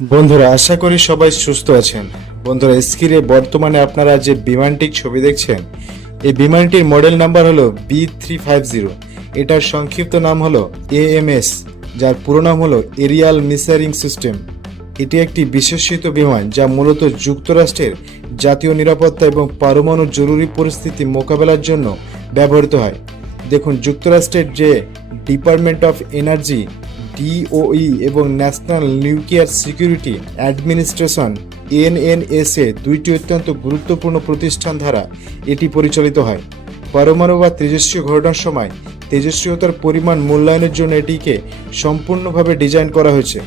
বন্ধুরা, আশা করি সবাই সুস্থ আছেন। বন্ধুরা, স্ক্রিনে বর্তমানে আপনারা যে বিমানটির ছবি দেখছেন, এই বিমানটির মডেল নাম্বার হলো B350। এটার সংক্ষিপ্ত নাম হলো AMS, যার পুরো নাম হলো এরিয়াল মিসাইলিং সিস্টেম। এটি একটি বিশেষিত বিমান যা মূলত যুক্তরাষ্ট্রের জাতীয় নিরাপত্তা এবং পারমাণু জরুরি পরিস্থিতি মোকাবেলার জন্য ব্যবহৃত হয়। দেখুন, যুক্তরাষ্ট্রের যে ডিপার্টমেন্ট অফ এনার্জি DOE এবং national nuclear security administration NNSA দুইটি অত্যন্ত গুরুত্বপূর্ণ প্রতিষ্ঠান দ্বারা এটি পরিচালিত হয়। পরমাণু বা তেজস্ক্রিয় ঘটনার সময় তেজস্ক্রিয়তার পরিমাণ মূল্যায়নের জন্য এটিকে সম্পূর্ণভাবে ডিজাইন করা হয়েছে।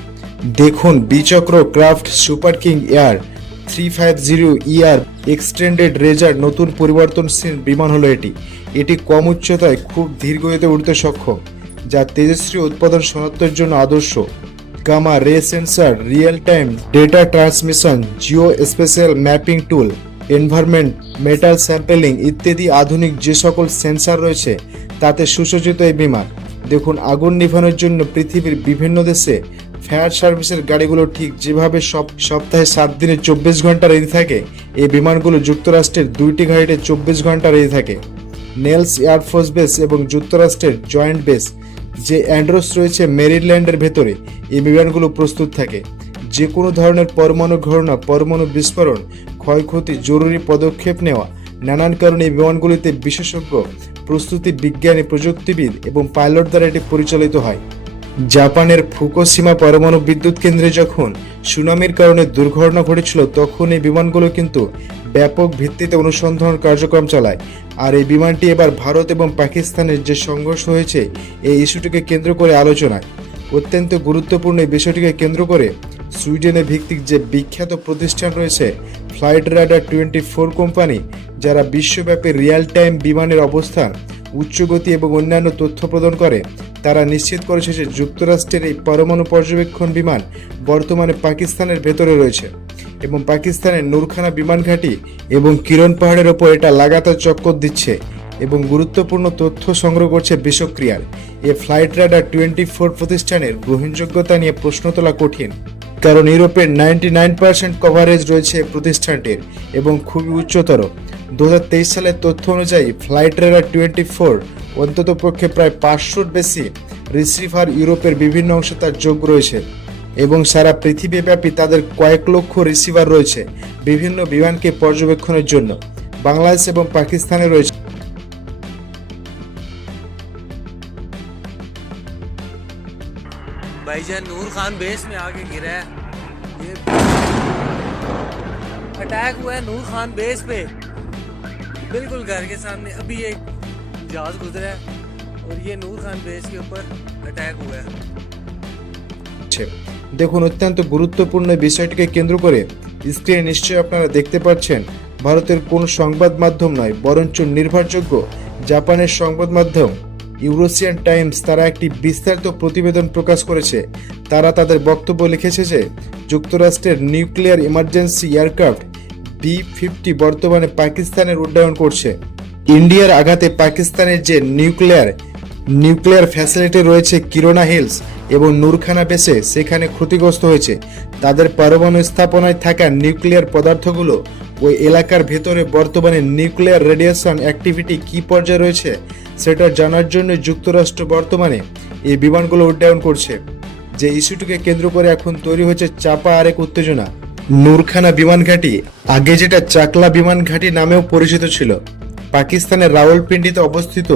দেখুন, Beechcraft craft Super King Air 350ER extended রেজার নতুন পরিবর্তনশীল বিমান হলো এটি। এটি কম উচ্চতায় খুব ধীর গতিতে উড়তে সক্ষম, যা তেজস্ক্রিয় উৎপাদন শনাক্তের জন্য আদর্শ। Gamma ray sensor, real time data transmission, geo spatial mapping tool, environment metal sampling ইত্যাদি আধুনিক যে সকল সেন্সর রয়েছে তাতে সুসজ্জিত এই বিমান। দেখুন, আগুন নিভানোর জন্য পৃথিবীর বিভিন্ন দেশে ফায়ার সার্ভিসের গাড়িগুলো ঠিক যেভাবে সপ্তাহে 7 দিনে 24 ঘন্টা রেডি থাকে, এই বিমানগুলো যুক্তরাষ্ট্রের 2টি ঘাঁটিতে 24 ঘন্টা রেডি থাকে। নেলস এয়ারফোর্স বেস এবং যুক্তরাষ্ট্রের জয়েন্ট বেস যে অ্যান্ড্রোস রয়েছে মেরিল্যান্ডের ভেতরে, এই বিমানগুলো প্রস্তুত থাকে। যে কোনো ধরনের পরমাণু ঘটনা, পরমাণু বিস্ফোরণ, ক্ষয়ক্ষতি, জরুরি পদক্ষেপ নেওয়া, নানান কারণে এই বিমানগুলিতে বিশেষজ্ঞ প্রস্তুতি বিজ্ঞানী, প্রযুক্তিবিদ এবং পাইলট দ্বারা এটি পরিচালিত হয়। জাপানের ফুকুশিমা পরমাণু বিদ্যুৎ কেন্দ্রে যখন সুনামির কারণে দুর্ঘটনা ঘটেছিল, তখন এই বিমানগুলো কিন্তু ব্যাপক ভিত্তিতে অনুসন্ধান কার্যক্রম চালায়। আর এই বিমানটি এবার ভারত এবং পাকিস্তানের যে সংঘর্ষ হয়েছে, এই ইস্যুটিকে কেন্দ্র করে আলোচনায়। অত্যন্ত গুরুত্বপূর্ণ এই বিষয়টিকে কেন্দ্র করে সুইডেনে ভিত্তিক যে বিখ্যাত প্রতিষ্ঠান রয়েছে ফ্লাইট রাডার 24 কোম্পানি, যারা বিশ্বব্যাপী রিয়েল টাইম বিমানের অবস্থান, উচ্চগতি এবং অন্যান্য তথ্য প্রদান করে, তারা নিশ্চিত করেছে যে যুক্তরাষ্ট্রের এই পরমাণু পর্যবেক্ষণ বিমান বর্তমানে পাকিস্তানের ভেতরে রয়েছে এবং পাকিস্তানের নূরখানা বিমান ঘাঁটি এবং কিরণ পাহাড়ের ওপর এটা লাগাতার চক্কর দিচ্ছে এবং গুরুত্বপূর্ণ তথ্য সংগ্রহ করছে বিষক্রিয়ার। এই ফ্লাইট রাডার 24 প্রতিষ্ঠানের গ্রহণযোগ্যতা নিয়ে প্রশ্ন তোলা কঠিন, কারণ ইউরোপের 99% কভারেজ রয়েছে প্রতিষ্ঠানটির এবং খুবই উচ্চতর। 2023 সালের তথ্য অনুযায়ী ফ্লাইট রাডার 24 অন্ততপক্ষে প্রায় 500-র বেশি রিসিভার ইউরোপের বিভিন্ন অংশে তার যোগ রয়েছে এবং সারা পৃথিবীব্যাপী তাদের কয়েক লক্ষ রিসিভার রয়েছে বিভিন্ন বিমানকে পর্যবেক্ষণের জন্য। বাংলাদেশ এবং পাকিস্তানে রয়েছে। भाईजान नूर खान बेस में आके गिरा है। ये अटैक हुआ है नूर खान बेस पे, बिल्कुल घर के सामने। अभी एक जहाज गुजरा है और ये नूर खान बेस के ऊपर अटैक हुआ है। দেখুন, অত্যন্ত গুরুত্বপূর্ণ বিষয়টিকে কেন্দ্র করে স্ক্রিনে নিশ্চয়ই আপনারা দেখতে পাচ্ছেন, ভারতের কোন সংবাদ মাধ্যম নয় বরঞ্চ নির্ভরযোগ্য জাপানের সংবাদ মাধ্যম ইউরোসিয়ান টাইমস, তারা একটি বিস্তারিত প্রতিবেদন প্রকাশ করেছে। তারা তাদের বক্তব্য লিখেছে যে যুক্তরাষ্ট্রের নিউক্লিয়ার ইমার্জেন্সি এয়ারক্রাফট B-50 বর্তমানে পাকিস্তানের উড্ডয়ন করছে। ইন্ডিয়ার আঘাতে পাকিস্তানের যে নিউক্লিয়ার ফ্যাসিলিটি রয়েছে কিরোনা হিলস এবং নূরখানা বেসে, সেখানে ক্ষতিগ্রস্ত হয়েছে। তাদের পরমাণু স্থাপনায় থাকা নিউক্লিয়ার পদার্থগুলো ওই এলাকার ভেতরে বর্তমানে নিউক্লিয়ার রেডিয়েশন অ্যাক্টিভিটি কী পর্যায়ে রয়েছে সেটা জানার জন্য যুক্তরাষ্ট্র বর্তমানে এই বিমানগুলো উড্ডয়ন করছে। যে ইস্যুটিকে কেন্দ্র করে এখন তৈরি হয়েছে চাপা আরেক উত্তেজনা। নূরখানা বিমান ঘাঁটি, আগে যেটা চাকলা বিমান ঘাঁটি নামেও পরিচিত ছিল, পাকিস্তানের রাওয়ালপিন্ডিতে অবস্থিত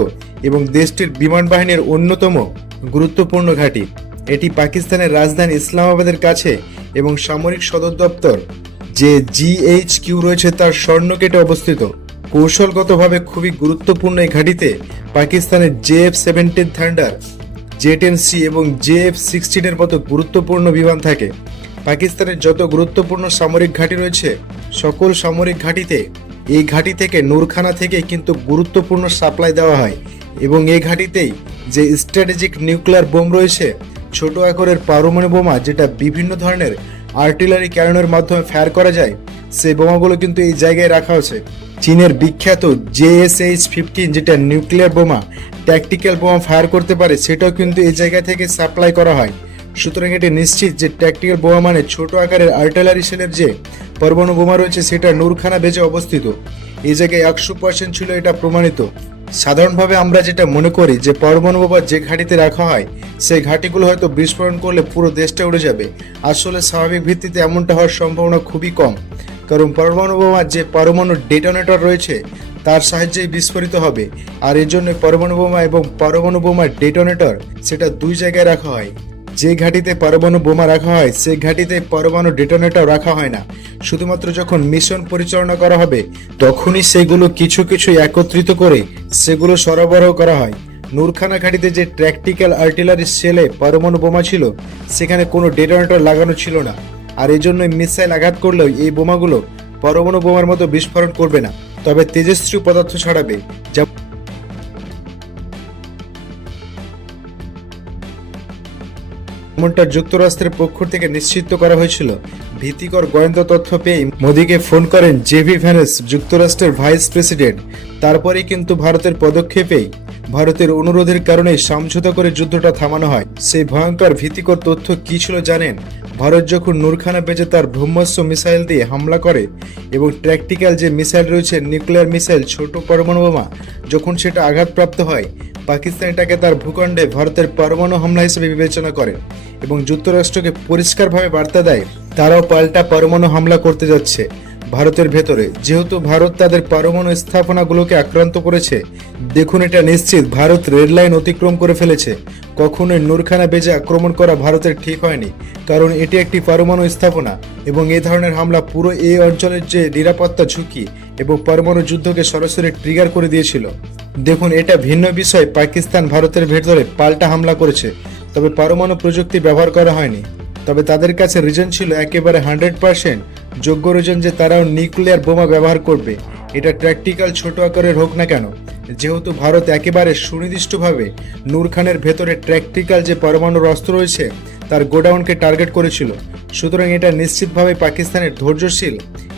এবং দেশটির বিমান বাহিনীর অন্যতম গুরুত্বপূর্ণ ঘাঁটি। এটি পাকিস্তানের রাজধানী ইসলামাবাদের কাছে এবং সামরিক সদর দপ্তর যে GHQ রয়েছে তার স্বর্ণগেটে অবস্থিত। কৌশলগতভাবে খুবই গুরুত্বপূর্ণ এই ঘাঁটিতে পাকিস্তানের JF-17 থান্ডার, J-10C এবং JF-16 এর মতো গুরুত্বপূর্ণ বিমান থাকে। পাকিস্তানের যত গুরুত্বপূর্ণ সামরিক ঘাঁটি রয়েছে, সকল সামরিক ঘাঁটিতে এই ঘাঁটি থেকে নূরখানা থেকে কিন্তু গুরুত্বপূর্ণ সাপ্লাই দেওয়া হয় এবং এই ঘাঁটিতেই যে স্ট্র্যাটেজিক নিউক্লিয়ার বোম রয়েছে, ছোট আকারের পারমাণু বোমা যেটা বিভিন্ন ধরনের আর্টিলারি ক্যাননের মাধ্যমে ফায়ার করা যায়, সেই বোমাগুলো কিন্তু এই জায়গায় রাখা হয়েছে। চীনের বিখ্যাত JSH-15 যেটা নিউক্লিয়ার বোমা, ট্যাকটিক্যাল বোমা ফায়ার করতে পারে, সেটাও কিন্তু এই জায়গা থেকে সাপ্লাই করা হয়। সুতরাং এটি নিশ্চিত যে ট্যাকটিক্যাল বোমা মানে ছোট আকারের আর্টিলারি শেলের যে পরমাণু বোমা রয়েছে সেটা নূরখানা বেজে অবস্থিত। এই জায়গায় 100% ছিল এটা প্রমাণিত। সাধারণভাবে আমরা যেটা মনে করি যে পরমাণু বোমা যে ঘাঁটিতে রাখা হয় সেই ঘাঁটিগুলো হয়তো বিস্ফোরণ করলে পুরো দেশটা উড়ে যাবে। আসলে স্বাভাবিক ভিত্তিতে এমনটা হওয়ার সম্ভাবনা খুবই কম, কারণ পরমাণু বোমার যে পরমাণু ডেটোনেটর রয়েছে তার সাহায্যেই বিস্ফোরিত হবে। আর এর জন্য পরমাণু বোমা এবং পরমাণু বোমার ডেটোনেটর সেটা দুই জায়গায় রাখা হয়। যে ঘাঁটিতে পরমাণু বোমা রাখা হয় সেই ঘাঁটিতে পরমাণু ডেটোনেটর রাখা হয় না। শুধুমাত্র যখন মিশন পরিচালনা করা হবে তখনই সেগুলো কিছু কিছু একত্রিত করে সেগুলো সরবরাহ করা হয়। নূরখানা ঘাঁটিতে যে ট্যাকটিক্যাল আর্টিলারি সেলে পরমাণু বোমা ছিল সেখানে কোনো ডেটোনেটর লাগানো ছিল না। আর এই জন্য মিসাইল আঘাত করলেও এই বোমাগুলো পরমাণু বোমার মতো বিস্ফোরণ করবে না, তবে তেজস্ক্রিয় পদার্থ ছড়াবে। যেমনটা যুক্তরাষ্ট্রের পক্ষ থেকে নিশ্চিত করা হয়েছিল। ভীতিকর গোয়েন্দা তথ্য পেয়ে মোদিকে ফোন করেন জেভি ভ্যানেস, যুক্তরাষ্ট্রের ভাইস প্রেসিডেন্ট। তারপরেই কিন্তু ভারতের পদক্ষেপেই ভারতের অনুরোধের কারণে সমঝোতা করে যুদ্ধটা থামানো হয়। সেই ভয়ঙ্কর ভীতিকর তথ্য কি ছিল জানেন? ভারত যখন নূরখানা বেজে তার ব্রহ্মস্ত্র মিসাইল দিয়ে হামলা করে এবং ট্যাকটিক্যাল যে মিসাইল রয়েছে নিউক্লিয়ার মিসাইল ছোট পরমাণু বোমা যখন সেটা আঘাতপ্রাপ্ত হয়, পাকিস্তান এটাকে তার ভূখণ্ডে ভারতের পরমাণু হামলা হিসেবে বিবেচনা করে এবং যুক্তরাষ্ট্রকে পরিষ্কারভাবে বার্তা দেয় তারাও পাল্টা পরমাণু হামলা করতে যাচ্ছে ভারতের ভেতরে। যেহেতু ভারত তাদের পরমাণু স্থাপনাগুলোকে আক্রান্ত করেছে, দেখুন এটা নিশ্চিত ভারত রেড লাইন অতিক্রম করে ফেলেছে। কখনোই নূরখানা বেজে আক্রমণ করা ভারতের ঠিক হয়নি, কারণ এটি একটি পরমাণু স্থাপনা এবং এই ধরনের হামলা পুরো এই অঞ্চলের যে নিরাপত্তা ঝুঁকি এবং পরমাণু যুদ্ধকে সরাসরি ট্রিগার করে দিয়েছিল। দেখুন এটা ভিন্ন বিষয়, পাকিস্তান ভারতের ভেতরে পাল্টা হামলা করেছে, তবে পরমাণু প্রযুক্তি ব্যবহার করা হয়নি। তবে তাদের কাছে রিজন ছিল একেবারে 100% যোগ্য রিজন যে তারাও নিউক্লিয়ার বোমা ব্যবহার করবে, এটা ট্যাকটিক্যাল ছোট আকারের হোক না কেন। যেহেতু ভারত একেবারে সুনির্দিষ্টভাবে নূরখানের ভেতরে ট্যাকটিক্যাল যে পরমাণু অস্ত্র রয়েছে তার গোডাউনকে টার্গেট করেছিল, সুতরাং এটা নিশ্চিতভাবে পাকিস্তানের ধৈর্যশীল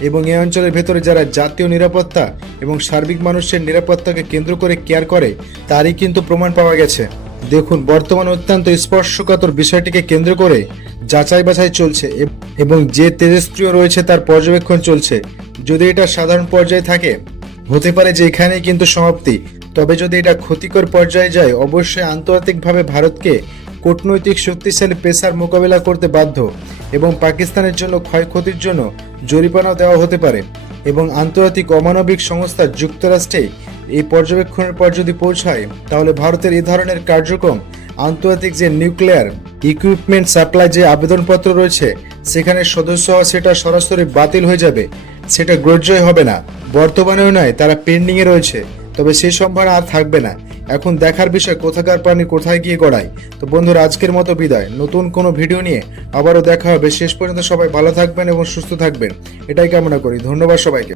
এবং এই অঞ্চলের ভেতরে যারা জাতীয় নিরাপত্তা এবং সার্বিক মানুষের নিরাপত্তাকে কেন্দ্র করে কেয়ার করে তারই কিন্তু প্রমাণ পাওয়া গেছে। দেখুন বর্তমানে অত্যন্ত স্পর্শকাতর বিষয়টিকে কেন্দ্র করে যাচাই বাছাই চলছে এবং যে তেজস্ক্রিয় রয়েছে তার পর্যবেক্ষণ চলছে। যদি এটা সাধারণ পর্যায়ে থাকে হতে পারে যে এখানেই কিন্তু সমাপ্তি, তবে যদি এটা ক্ষতিকর পর্যায়ে যায় অবশ্যই আন্তর্জাতিকভাবে ভারতকে কূটনৈতিক শক্তিশালী পেশার মোকাবেলা করতে বাধ্য এবং পাকিস্তানের জন্য ক্ষয়ক্ষতির জন্য জরিমানা দেওয়া হতে পারে। এবং আন্তর্জাতিক অমানবিক সংস্থা যুক্তরাষ্ট্রে এই পর্যবেক্ষণের পর যদি পৌঁছায় তাহলে ভারতের এই ধরনের কার্যক্রম আন্তর্জাতিক যে নিউক্লিয়ার ইকুইপমেন্ট সাপ্লাই যে আবেদনপত্র রয়েছে সেখানে সদস্য হওয়া সেটা সরাসরি বাতিল হয়ে যাবে, সেটা গ্রহ্যই হবে না। বর্তমানেও নয়, তারা পেন্ডিংয়ে রয়েছে, তবে সেই সম্ভাবনা আর থাকবে না। এখন দেখার বিষয় কোথাকার প্রাণী কোথায় গিয়ে গড়ায়। তো বন্ধুরা আজকের মতো বিদায়, নতুন কোনো ভিডিও নিয়ে আবারও দেখা হবে। শেষ পর্যন্ত সবাই ভালো থাকবেন এবং সুস্থ থাকবেন এটাই কামনা করি। ধন্যবাদ সবাইকে।